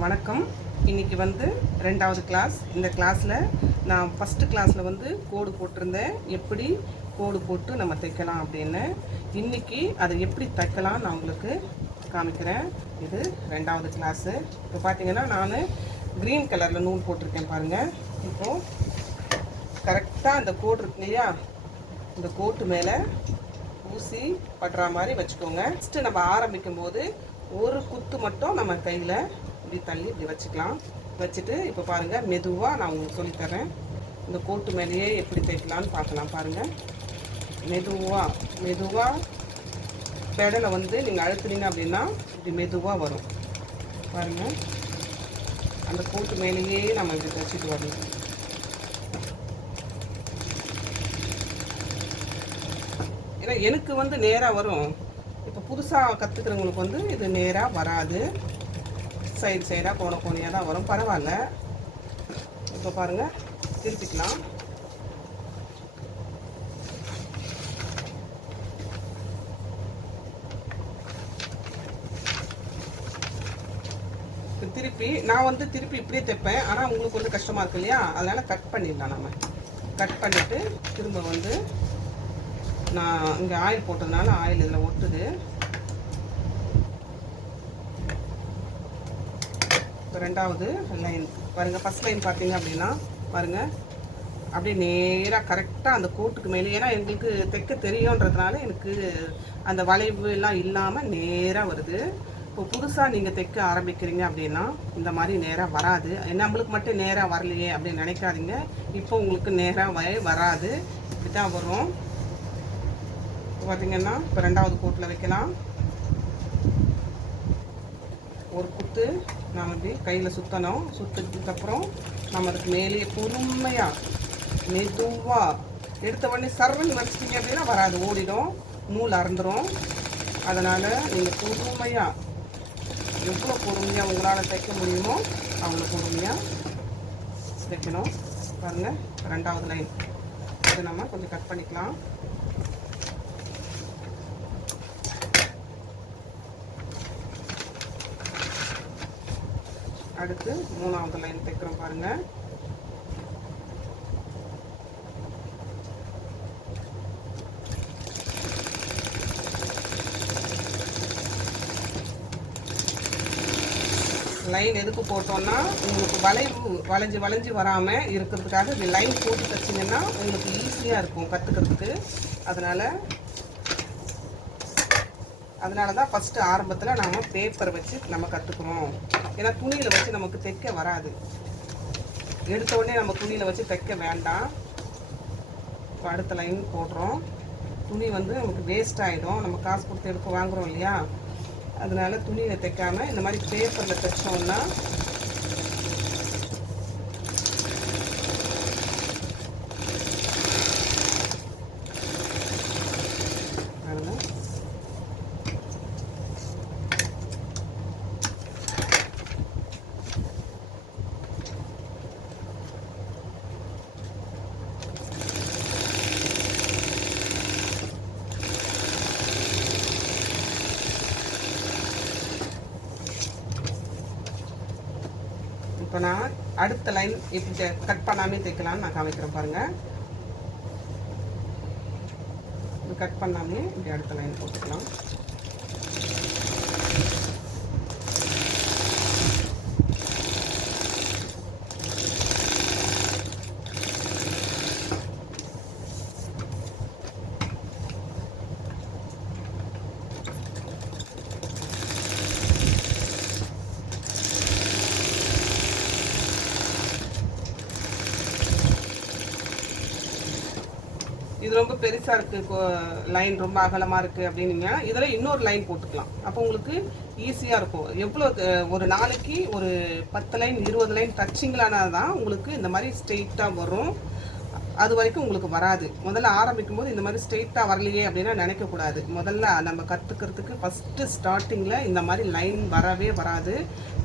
வணக்கம். இன்றைக்கி வந்து ரெண்டாவது கிளாஸ் இந்த கிளாஸில் நான் ஃபஸ்ட்டு கிளாஸில் வந்து கோடு போட்டிருந்தேன். எப்படி கோடு போட்டு நம்ம தைக்கலாம் அப்படின்னு. இன்றைக்கி அதை எப்படி தைக்கலாம் நான் உங்களுக்கு காமிக்கிறேன். இது ரெண்டாவது கிளாஸு இப்போ பார்த்தீங்கன்னா நான் க்ரீன் கலரில் நூல் போட்டிருக்கேன் பாருங்கள் இப்போது கரெக்டாக அந்த கோடு இருக்கு இல்லையா? இந்த கோட்டு மேலே ஊசி படுற மாதிரி வச்சுக்கோங்க. ஃபஸ்ட்டு நம்ம ஆரம்பிக்கும் போது ஒரு குத்து மட்டும் நம்ம கையில் இப்படி தள்ளி இப்படி வச்சுக்கலாம். வச்சுட்டு இப்போ பாருங்கள் மெதுவாக நான் உங்களுக்கு சொல்லித்தரேன் இந்த கோட்டு மேலேயே எப்படி தைக்கலாம்னு பார்க்கலாம் பாருங்கள் மெதுவாக மெதுவாக பெடலை வந்து நீங்கள் அழுத்துனீங்க அப்படின்னா இப்படி மெதுவாக வரும். பாருங்கள் அந்த கோட்டு மேலேயே நம்ம இப்படி தைச்சிட்டு வரணும். ஏன்னா எனக்கு வந்து நேராக வரும். இப்போ புதுசாக கற்றுக்கிறவங்களுக்கு வந்து இது நேராக வராது. சைடு சைடாக கோண கோணியாக தான் வரும். பரவாயில்ல. இப்போ பாருங்கள் திருப்பிக்கலாம் திருப்பி நான் வந்து திருப்பி இப்படியே தைப்பேன். ஆனால் உங்களுக்கு வந்து கஷ்டமாக இருக்கு இல்லையா? அதனால் கட் பண்ணிடலாம் நம்ம. கட் பண்ணிவிட்டு திரும்ப வந்து நான் இங்கே ஆயில் போட்டதுனால ஆயில் இதில் ஒட்டுது. இப்போ ரெண்டாவது லைன் பாருங்கள் ஃபஸ்ட் லைன் பார்த்தீங்க அப்படின்னா பாருங்கள் அப்படியே நேராக கரெக்டாக அந்த கோட்டுக்கு மேலே ஏன்னா எங்களுக்கு தைக்க தெரியுன்றதுனால எனக்கு அந்த வளைவு எல்லாம் இல்லாமல் நேராக வருது. இப்போ புதுசாக நீங்கள் தைக்க ஆரம்பிக்கிறீங்க அப்படின்னா இந்த மாதிரி நேராக வராது. நம்மளுக்கு மட்டும் நேராக வரலையே அப்படின்னு நினைக்காதீங்க. இப்போ உங்களுக்கு நேராக வராது. இப்படி தான் வரும் பார்த்தீங்கன்னா இப்போ ரெண்டாவது கோட்டில் வைக்கலாம். ஒரு குத்து நாம் இப்படி கையில் சுற்றணும் சுற்றதுக்கப்புறம் நம்ம அதுக்கு மேலேயே பொறுமையாக மெதுவாக எடுத்த உடனே சர்வன் வச்சிட்டிங்க அப்படின்னா வராது. ஓடிடும். நூல் அறந்துடும் அதனால் நீங்கள் பொறுமையாக எவ்வளோ பொறுமையாக உங்களால் தைக்க முடியுமோ அவ்வளோ பொறுமையாக தைக்கணும். பாருங்கள் ரெண்டாவது லைன் இதை நம்ம கொஞ்சம் கட் பண்ணிக்கலாம். அடுத்து மூணாவது லைன் தைக்கிறோம் பாருங்க. லைன் எதுக்கு போட்டோம்னா உங்களுக்கு வளைவு வளைஞ்சு வளைஞ்சு வராமல் இருக்கிறதுக்காக இப்படி லைன் போட்டு தைச்சிங்கன்னா உங்களுக்கு ஈஸியாக இருக்கும் கற்றுக்கிறதுக்கு அதனால் அதனால தான் ஃபஸ்ட்டு ஆரம்பத்தில் நாம் பேப்பர் வச்சு நம்ம கற்றுக்கணும் ஏன்னா துணியில் வச்சு நமக்கு தைக்க வராது. எடுத்த உடனே நம்ம துணியில் வச்சு தைக்க வேண்டாம். இப்போ அடுத்த லைன் போடுறோம். துணி வந்து நமக்கு வேஸ்ட் ஆகிடும் நம்ம காசு கொடுத்து எடுக்க வாங்குறோம் இல்லையா? அதனால துணியில் தைக்காமல் இந்த மாதிரி பேப்பரில் தைச்சோம்னா பாருங்க இப்போ நான் அடுத்த லைன் இப்படி கட் பண்ணாமே தைக்கலாம்னு நான் காமிக்கிறேன் பாருங்க. இது கட் பண்ணாமே இப்படி அடுத்த லைன் போட்டுக்கலாம். இது ரொம்ப பெருசாக இருக்குது லைன் ரொம்ப அகலமாக இருக்குது அப்படின்னீங்க இதில் இன்னொரு லைன் போட்டுக்கலாம். அப்போ உங்களுக்கு ஈஸியாக இருக்கும். எவ்வளோ ஒரு நாளைக்கு ஒரு பத்து லைன் இருபது லைன் தச்சிங்களானா தான் உங்களுக்கு இந்த மாதிரி ஸ்ட்ரெயிட்டாக வரும். அது வரைக்கும் உங்களுக்கு வராது. முதல்ல ஆரம்பிக்கும் போது இந்த மாதிரி ஸ்ட்ரெயிட்டாக வரலையே அப்படின்னா நினைக்கக்கூடாது முதல்ல நம்ம கற்றுக்கிறதுக்கு ஃபஸ்ட்டு ஸ்டார்டிங்கில் இந்த மாதிரி லைன் வரவே வராது.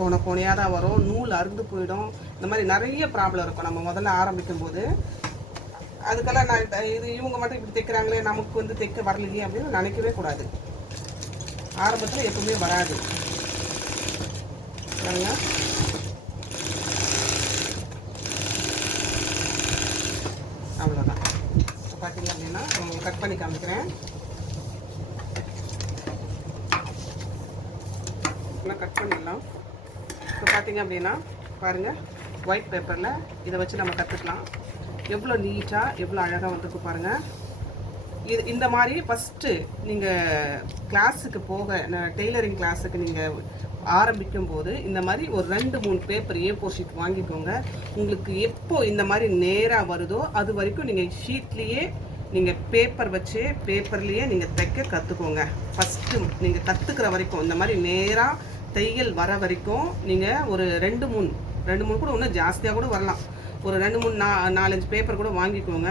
போன போனையாக தான் வரும். நூல் அறுந்து போயிடும். இந்த மாதிரி நிறைய ப்ராப்ளம் இருக்கும். நம்ம முதல்ல ஆரம்பிக்கும் போது அதுக்கெல்லாம் நான் இது இவங்க மட்டும் இப்படி தைக்கிறாங்களே நமக்கு வந்து தைக்க வரலையே அப்படின்னு நினைக்கவே கூடாது. ஆரம்பத்தில் எப்பவுமே வராது. பாருங்க அவ்வளோதான் இப்போ பார்த்தீங்க அப்படின்னா உங்களுக்கு கட் பண்ணி காமிக்கிறேன். கட் பண்ணிடலாம். இப்போ பார்த்தீங்க அப்படின்னா பாருங்கள் ஒயிட் பேப்பரில் இதை வச்சு நம்ம கற்றுக்கலாம் எவ்வளோ நீட்டாக எவ்வளோ அழகாக வந்திருக்கு பாருங்கள் இது இந்த மாதிரி ஃபஸ்ட்டு நீங்கள் கிளாஸுக்கு போக டெய்லரிங் கிளாஸுக்கு நீங்கள் ஆரம்பிக்கும் போது இந்த மாதிரி ஒரு ரெண்டு மூணு பேப்பர் ஏ ஃபோர் ஷீட் வாங்கிக்கோங்க. உங்களுக்கு எப்போ இந்த மாதிரி நேராக வருதோ அது வரைக்கும் நீங்கள் ஷீட்லேயே நீங்கள் பேப்பர் வச்சு பேப்பர்லேயே நீங்கள் தைக்க கற்றுக்கோங்க ஃபஸ்ட்டு நீங்கள் கற்றுக்கிற வரைக்கும் இந்த மாதிரி நேராக தையல் வர வரைக்கும் நீங்கள் ஒரு ரெண்டு மூணு ரெண்டு மூணு கூட இன்னும் ஜாஸ்தியாக கூட வரலாம். ஒரு ரெண்டு மூணு நா நாலஞ்சு பேப்பர் கூட வாங்கிக்கோங்க.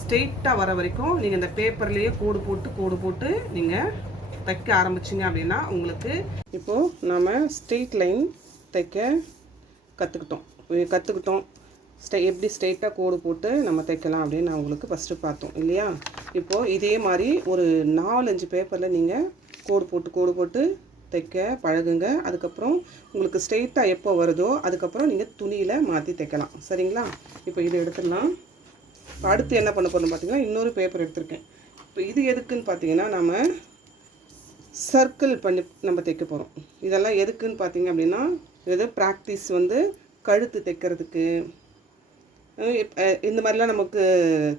ஸ்ட்ரெயிட்டாக வர வரைக்கும் நீங்கள் இந்த பேப்பர்லேயே கோடு போட்டு கோடு போட்டு நீங்கள் தைக்க ஆரம்பிச்சிங்க அப்படின்னா உங்களுக்கு இப்போது நம்ம ஸ்ட்ரெயிட் லைன் தைக்க கற்றுக்கிட்டோம் கற்றுக்கிட்டோம் ஸ்டே எப்படி ஸ்ட்ரெயிட்டாக கோடு போட்டு நம்ம தைக்கலாம் அப்படின்னு நான் உங்களுக்கு ஃபஸ்ட்டு பார்த்தோம். இல்லையா? இப்போது இதே மாதிரி ஒரு நாலஞ்சு பேப்பரில் நீங்கள் கோடு போட்டு கோடு போட்டு தைக்க பழகுங்க. அதுக்கப்புறம் உங்களுக்கு ஸ்ட்ரெயிட்டாக எப்போ வருதோ அதுக்கப்புறம் நீங்கள் துணியில் மாற்றி தைக்கலாம். சரிங்களா? இப்போ இதை எடுத்துடலாம். இப்போ அடுத்து என்ன பண்ண போகிறோம் பார்த்தீங்கன்னா இன்னொரு பேப்பர் எடுத்திருக்கேன். இப்போ இது எதுக்குன்னு பார்த்தீங்கன்னா நம்ம சர்க்கிள் பண்ணி நம்ம தைக்க போகிறோம் இதெல்லாம் எதுக்குன்னு பார்த்தீங்க அப்படின்னா இது ப்ராக்டிஸ் வந்து கழுத்து தைக்கிறதுக்கு. இந்த மாதிரிலாம் நமக்கு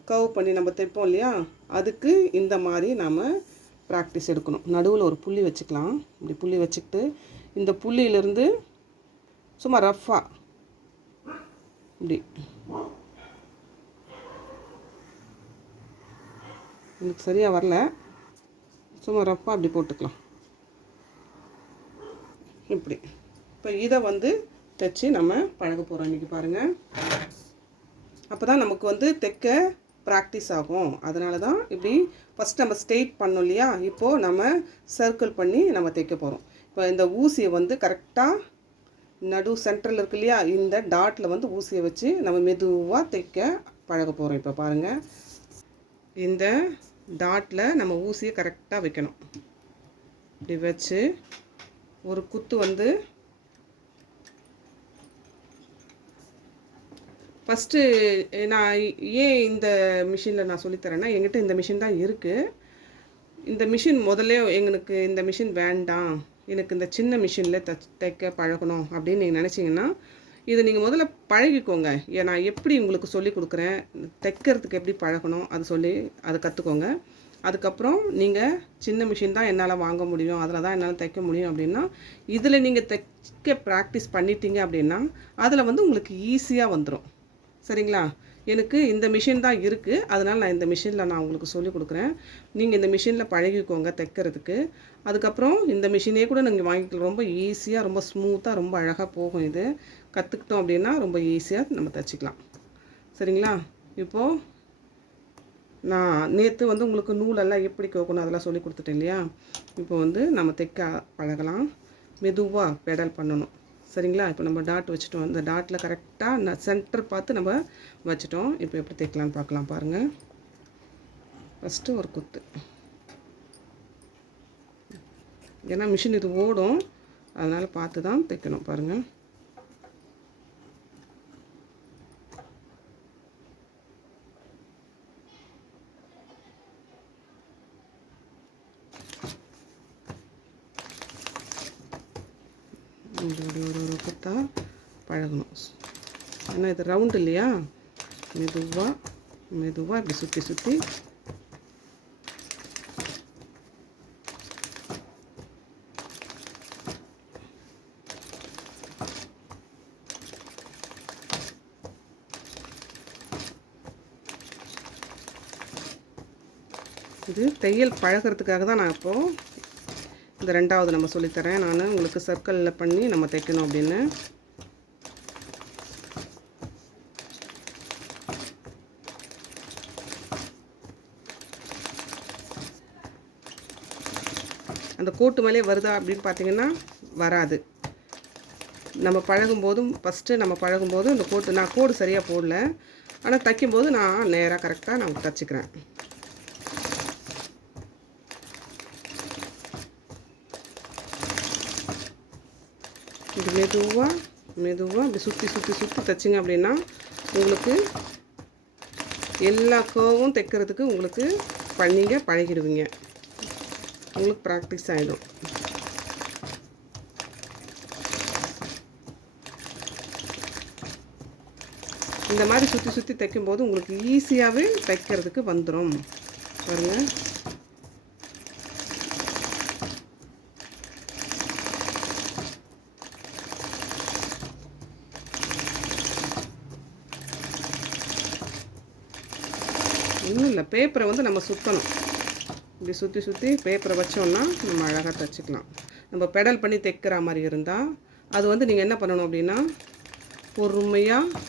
கவ் பண்ணி நம்ம தைப்போம் இல்லையா? அதுக்கு இந்த மாதிரி நாம் ப்ராக்டிஸ் எடுக்கணும். நடுவில் ஒரு புள்ளி வச்சுக்கலாம். இப்படி புள்ளி வச்சுக்கிட்டு இந்த புள்ளியிலேருந்து சும்மா ரஃப்பாக இப்படி. எனக்கு சரியாக வரல. சும்மா ரஃப்பாக அப்படி போட்டுக்கலாம். இப்படி. இப்போ இதை வந்து தைச்சி நம்ம பழக போகிறோம் இன்றைக்கி பாருங்கள் அப்போ தான் நமக்கு வந்து தைக்க ப்ராக்டிஸ் ஆகும். அதனால தான் இப்படி ஃபஸ்ட் நம்ம ஸ்ட்ரெயிட் பண்ணோம் இல்லையா? இப்போது நம்ம சர்க்கிள் பண்ணி நம்ம தைக்க போகிறோம் இப்போ இந்த ஊசியை வந்து கரெக்டாக நடு சென்டரில் இருக்கு இல்லையா? இந்த டாட்டில் வந்து ஊசியை வச்சு நம்ம மெதுவாக தைக்க பழக போகிறோம் இப்போ பாருங்கள் இந்த டாட்டில் நம்ம ஊசியை கரெக்டாக வைக்கணும். இப்படி வச்சு ஒரு குத்து வந்து ஃபஸ்ட்டு eh, நான் ஏன் இந்த மிஷினில் நான் சொல்லித்தரேன்னா எங்கிட்ட இந்த மிஷின் தான் இருக்குது இந்த மிஷின் முதல்ல எங்களுக்கு இந்த மிஷின் வேண்டாம். எனக்கு இந்த சின்ன மிஷினில் த தைக்க பழகணும் அப்படின்னு நீங்கள் நினச்சிங்கன்னா இதை நீங்கள் முதல்ல பழகிக்கோங்க. நான் எப்படி உங்களுக்கு சொல்லி கொடுக்குறேன்? தைக்கிறதுக்கு எப்படி பழகணும்? அது சொல்லி அதை கற்றுக்கோங்க அதுக்கப்புறம் நீங்கள் சின்ன மிஷின் தான் என்னால் வாங்க முடியும். அதில் தான் என்னால் தைக்க முடியும் அப்படின்னா இதில் நீங்கள் தைக்க ப்ராக்டிஸ் பண்ணிட்டீங்க அப்படின்னா அதில் வந்து உங்களுக்கு ஈஸியாக வந்துடும் சரிங்களா? எனக்கு இந்த மிஷின் தான் இருக்குது அதனால் நான் இந்த மிஷினில் நான் உங்களுக்கு சொல்லிக் கொடுக்குறேன். நீங்கள் இந்த மிஷினில் பழகிக்கோங்க தைக்கிறதுக்கு. அதுக்கப்புறம் இந்த மிஷினே கூட நீங்கள் வாங்கிக்கலாம். ரொம்ப ஈஸியாக ரொம்ப ஸ்மூத்தாக ரொம்ப அழகாக போகும் இது. கற்றுக்கிட்டோம் அப்படின்னா ரொம்ப ஈஸியாக நம்ம தைச்சிக்கலாம். சரிங்களா? இப்போது நான் நேற்று வந்து உங்களுக்கு நூலெல்லாம் எப்படி கோக்கணும் அதெல்லாம் சொல்லி கொடுத்துட்டேன் இல்லையா? இப்போ வந்து நம்ம தைக்க பழகலாம். மெதுவாக பெடல் பண்ணணும். சரிங்களா? இப்போ நம்ம டாட் வச்சுட்டோம். இந்த டாட்டில் கரெக்டாக சென்டர் பார்த்து நம்ம வச்சுட்டோம். இப்போ எப்படி தைக்கலாம்னு பார்க்கலாம் பாருங்கள் ஃபஸ்ட்டு ஒரு குத்து. ஏன்னா மிஷின் இது ஓடும். அதனால் பார்த்து தான் தைக்கணும் பாருங்கள் ஒரு தான் பழகணும். ஏன்னா இது ரவுண்டு இல்லையா? மெதுவாக மெதுவாக இப்படி சுற்றி சுற்றி இது தையல் பழகிறதுக்காக தான் நான் இப்போது இந்த ரெண்டாவது நம்ம சொல்லித்தரேன். நான் உங்களுக்கு சர்க்கிளில் பண்ணி நம்ம தைக்கணும் அப்படின்னு. அந்த கோட்டு மேலே வருதா அப்படின்னு பார்த்தீங்கன்னா வராது. நம்ம பழகும்போதும் ஃபஸ்ட்டு நம்ம பழகும்போது இந்த கோட்டு நான் கோடு சரியாக போடல. ஆனால் தைக்கும்போது நான் நேராக கரெக்டாக நான் தச்சுக்கிறேன் இது மெதுவாக மெதுவாக இப்படி சுற்றி சுற்றி சுற்றி தைச்சிங்க அப்படின்னா உங்களுக்கு எல்லா கோவும் தைக்கிறதுக்கு உங்களுக்கு பண்ணிங்க பழகிடுவீங்க. உங்களுக்கு ப்ராக்டிஸ் ஆகிடும் இந்த மாதிரி சுற்றி சுற்றி தைக்கும்போது உங்களுக்கு ஈஸியாகவே தைக்கிறதுக்கு வந்துடும் பாருங்கள் ஒன்றும் இல்லை பேப்பரை வந்து நம்ம சுற்றணும் இப்படி சுற்றி சுற்றி பேப்பரை வச்சோம்னா நம்ம அழகாக தைச்சிக்கலாம். நம்ம பெடல் பண்ணி தைக்கிற மாதிரி இருந்தால் அது வந்து நீங்கள் என்ன பண்ணணும் அப்படின்னா பொறுமையாக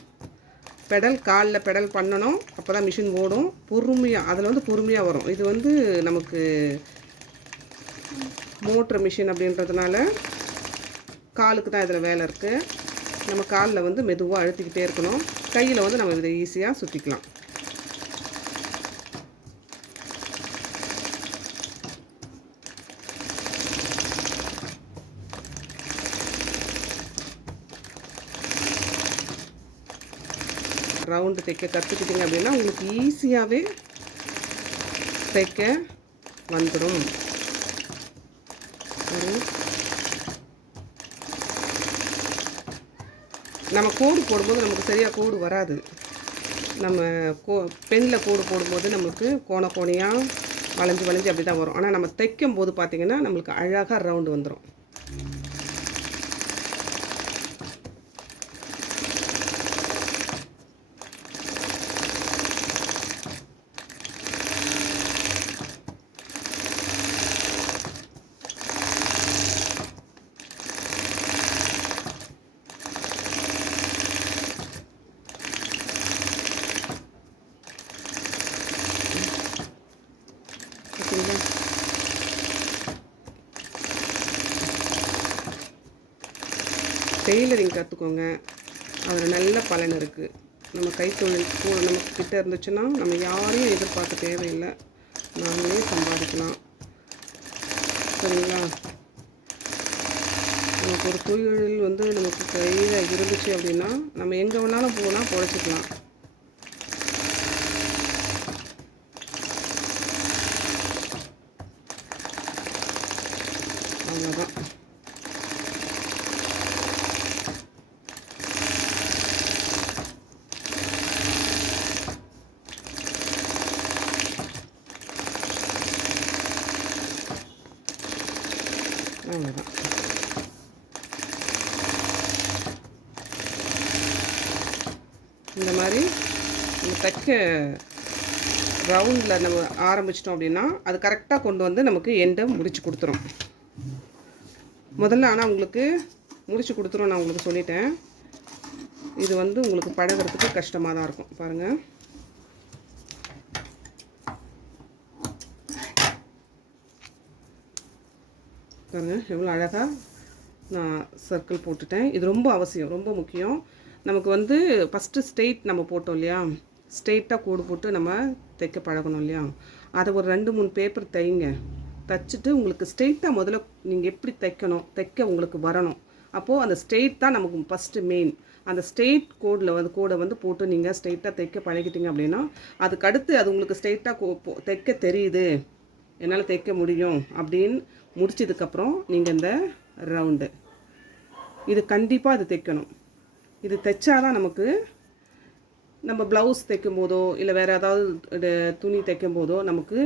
பெடல் காலில் பெடல் பண்ணணும். அப்போ தான் மிஷின் ஓடும். பொறுமையாக அதில் வந்து பொறுமையாக வரும். இது வந்து நமக்கு மோட்ரு மிஷின் அப்படின்றதுனால காலுக்கு தான் இதில் வேலை இருக்குது நம்ம காலில் வந்து மெதுவாக அழுத்திக்கிட்டே இருக்கணும். கையில் வந்து நம்ம இதை ஈஸியாக சுற்றிக்கலாம் ரவுண்டு தைக்க கற்றுக்கிட்டிங்க அப்படின்னா உங்களுக்கு ஈஸியாகவே தைக்க வந்துடும் நம்ம கோடு போடும்போது நமக்கு சரியாக கோடு வராது. நம்ம கோ பெண்ணில் கோடு போடும்போது நமக்கு கோண கோணையாக வளைஞ்சு வளைஞ்சு அப்படி தான் வரும். ஆனால் நம்ம தைக்கும் போது பார்த்திங்கன்னா நம்மளுக்கு அழகாக ரவுண்டு வந்துடும் டெய்லரிங் கற்றுக்கோங்க அதில் நல்ல பலன் இருக்குது நம்ம கைத்தொழில் கூட நமக்கு கிட்ட இருந்துச்சுன்னா நம்ம யாரையும் எதிர்பார்க்க தேவையில்லை. நாங்களே சம்பாதிக்கலாம். சரிங்களா? நமக்கு ஒரு தொழில் வந்து நமக்கு கையில் இருந்துச்சு அப்படின்னா நம்ம எங்கே வேணாலும் போனால் பொழைச்சிக்கலாம் அவ்வளோதான் அவ்வளோதான் இந்த மாதிரி நம்ம ரவுண்டில் நம்ம ஆரம்பிச்சிட்டோம் அப்படின்னா அது கரெக்டாக கொண்டு வந்து நமக்கு எண்டை முடிச்சு கொடுத்துரும். முதல்ல ஆனால் உங்களுக்கு முடிச்சு கொடுத்துரும் நான் உங்களுக்கு சொல்லிட்டேன். இது வந்து உங்களுக்கு பழகிறதுக்கு கஷ்டமாக தான் இருக்கும். பாருங்கள் பாருங்கள் எவ்வளோ அழகாக நான் சர்க்கிள் போட்டுட்டேன். இது ரொம்ப அவசியம் ரொம்ப முக்கியம். நமக்கு வந்து ஃபஸ்ட்டு ஸ்ட்ரெயிட் நம்ம போட்டோம் இல்லையா? ஸ்ட்ரெயிட்டாக கோடு போட்டு நம்ம தைக்க பழகணும் இல்லையா? அதை ஒரு ரெண்டு மூணு பேப்பர் தைங்க. தைச்சிட்டு உங்களுக்கு ஸ்ட்ரெயிட்டாக முதல்ல நீங்கள் எப்படி தைக்கணும்? தைக்க உங்களுக்கு வரணும். அப்போது அந்த ஸ்ட்ரெயிட் தான் நமக்கு ஃபஸ்ட்டு மெயின் அந்த ஸ்ட்ரெயிட் கோடில் வந்து கோடை வந்து போட்டு நீங்கள் ஸ்ட்ரெயிட்டாக தைக்க பழகிட்டீங்க அப்படின்னா அதுக்கு அடுத்து அது உங்களுக்கு ஸ்ட்ரெயிட்டாக கோ தைக்க தெரியுது. என்னால் தைக்க முடியும் அப்படின்னு முடிச்சதுக்கப்புறம் நீங்கள் இந்த ரவுண்டு இது கண்டிப்பாக இது தைக்கணும். இது தைச்சாதான் நமக்கு நம்ம ப்ளவுஸ் தைக்கும் போதோ இல்லை வேறு ஏதாவது துணி தைக்கும் போதோ நமக்கு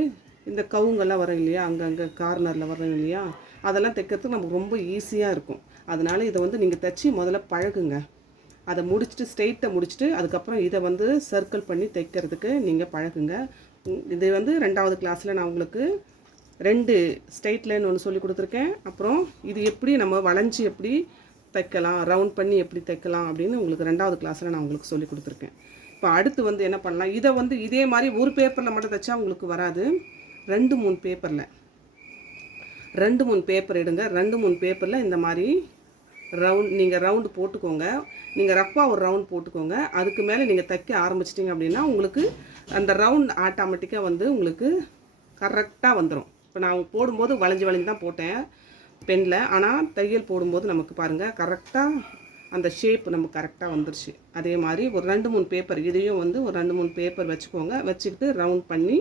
இந்த கவுங்கெல்லாம் வரும் இல்லையா? அங்கங்கே கார்னரில் வரும் இல்லையா? அதெல்லாம் தைக்கிறதுக்கு நமக்கு ரொம்ப ஈஸியாக இருக்கும். அதனால இதை வந்து நீங்கள் தைச்சி முதல்ல பழகுங்க. அதை முடிச்சுட்டு ஸ்ட்ரெயிட்டை முடிச்சுட்டு அதுக்கப்புறம் இதை வந்து சர்க்கிள் பண்ணி தைக்கிறதுக்கு நீங்கள் பழகுங்க. இது வந்து ரெண்டாவது கிளாஸில் நான் உங்களுக்கு ரெண்டு ஸ்ட்ரெயிட் லைன் ஒன்று சொல்லி கொடுத்துருக்கேன். அப்புறம் இது எப்படி நம்ம வளைஞ்சி எப்படி தைக்கலாம் ரவுண்ட் பண்ணி எப்படி தைக்கலாம் அப்படின்னு உங்களுக்கு ரெண்டாவது கிளாஸில் நான் உங்களுக்கு சொல்லி கொடுத்துருக்கேன். இப்போ அடுத்து வந்து என்ன பண்ணலாம்? இதை வந்து இதே மாதிரி ஒரு பேப்பரில் மட்டும் தைச்சா உங்களுக்கு வராது. ரெண்டு மூணு பேப்பரில் ரெண்டு மூணு பேப்பர் எடுங்க. ரெண்டு மூணு பேப்பரில் இந்த மாதிரி ரவுண்ட் நீங்கள் ரவுண்டு போட்டுக்கோங்க. நீங்கள் ரஃப்பாக ஒரு ரவுண்ட் போட்டுக்கோங்க. அதுக்கு மேலே நீங்கள் தைக்க ஆரம்பிச்சிட்டிங்க அப்படின்னா உங்களுக்கு அந்த ரவுண்ட் ஆட்டோமேட்டிக்காக வந்து உங்களுக்கு கரெக்டாக வந்துடும் இப்போ நான் போடும்போது வளைஞ்சு வளைஞ்சு தான் போட்டேன். பெண்ணில் ஆனால் தையல் போடும்போது நமக்கு பாருங்கள் கரெக்டாக அந்த ஷேப் நமக்கு கரெக்டாக வந்துருச்சு. அதே மாதிரி ஒரு ரெண்டு மூணு பேப்பர் இதையும் வந்து ஒரு ரெண்டு மூணு பேப்பர் வச்சுக்கோங்க. வச்சுக்கிட்டு ரவுண்ட் பண்ணி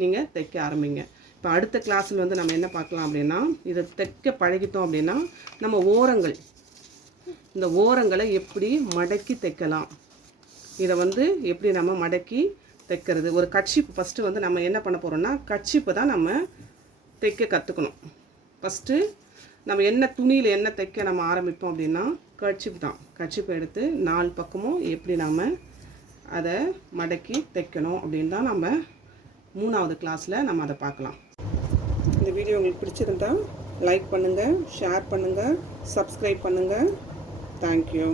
நீங்கள் தைக்க ஆரம்பிங்க. இப்போ அடுத்த கிளாஸில் வந்து நம்ம என்ன பார்க்கலாம் அப்படின்னா இதை தைக்க பழகிட்டோம் அப்படின்னா நம்ம ஓரங்கள் இந்த ஓரங்களை எப்படி மடக்கி தைக்கலாம்? இதை வந்து எப்படி நம்ம மடக்கி தைக்கிறது? ஒரு கட்சிப்பு ஃபஸ்ட்டு வந்து நம்ம என்ன பண்ண போகிறோம்னா கட்சிப்பு தான் நம்ம தைக்க கற்றுக்கணும் ஃபஸ்ட்டு நம்ம என்ன துணியில் என்ன தைக்க நம்ம ஆரம்பிப்போம் அப்படின்னா கர்ச்சிப் தான். கர்ச்சிப் எடுத்து நாலு பக்கமும் எப்படி நம்ம அதை மடக்கி தைக்கணும் அப்படின்னு தான் நம்ம மூணாவது கிளாஸில் நம்ம அதை பார்க்கலாம். இந்த வீடியோ உங்களுக்கு பிடிச்சிருந்தா லைக் பண்ணுங்கள் ஷேர் பண்ணுங்கள் சப்ஸ்கிரைப் பண்ணுங்கள் தேங்க்யூ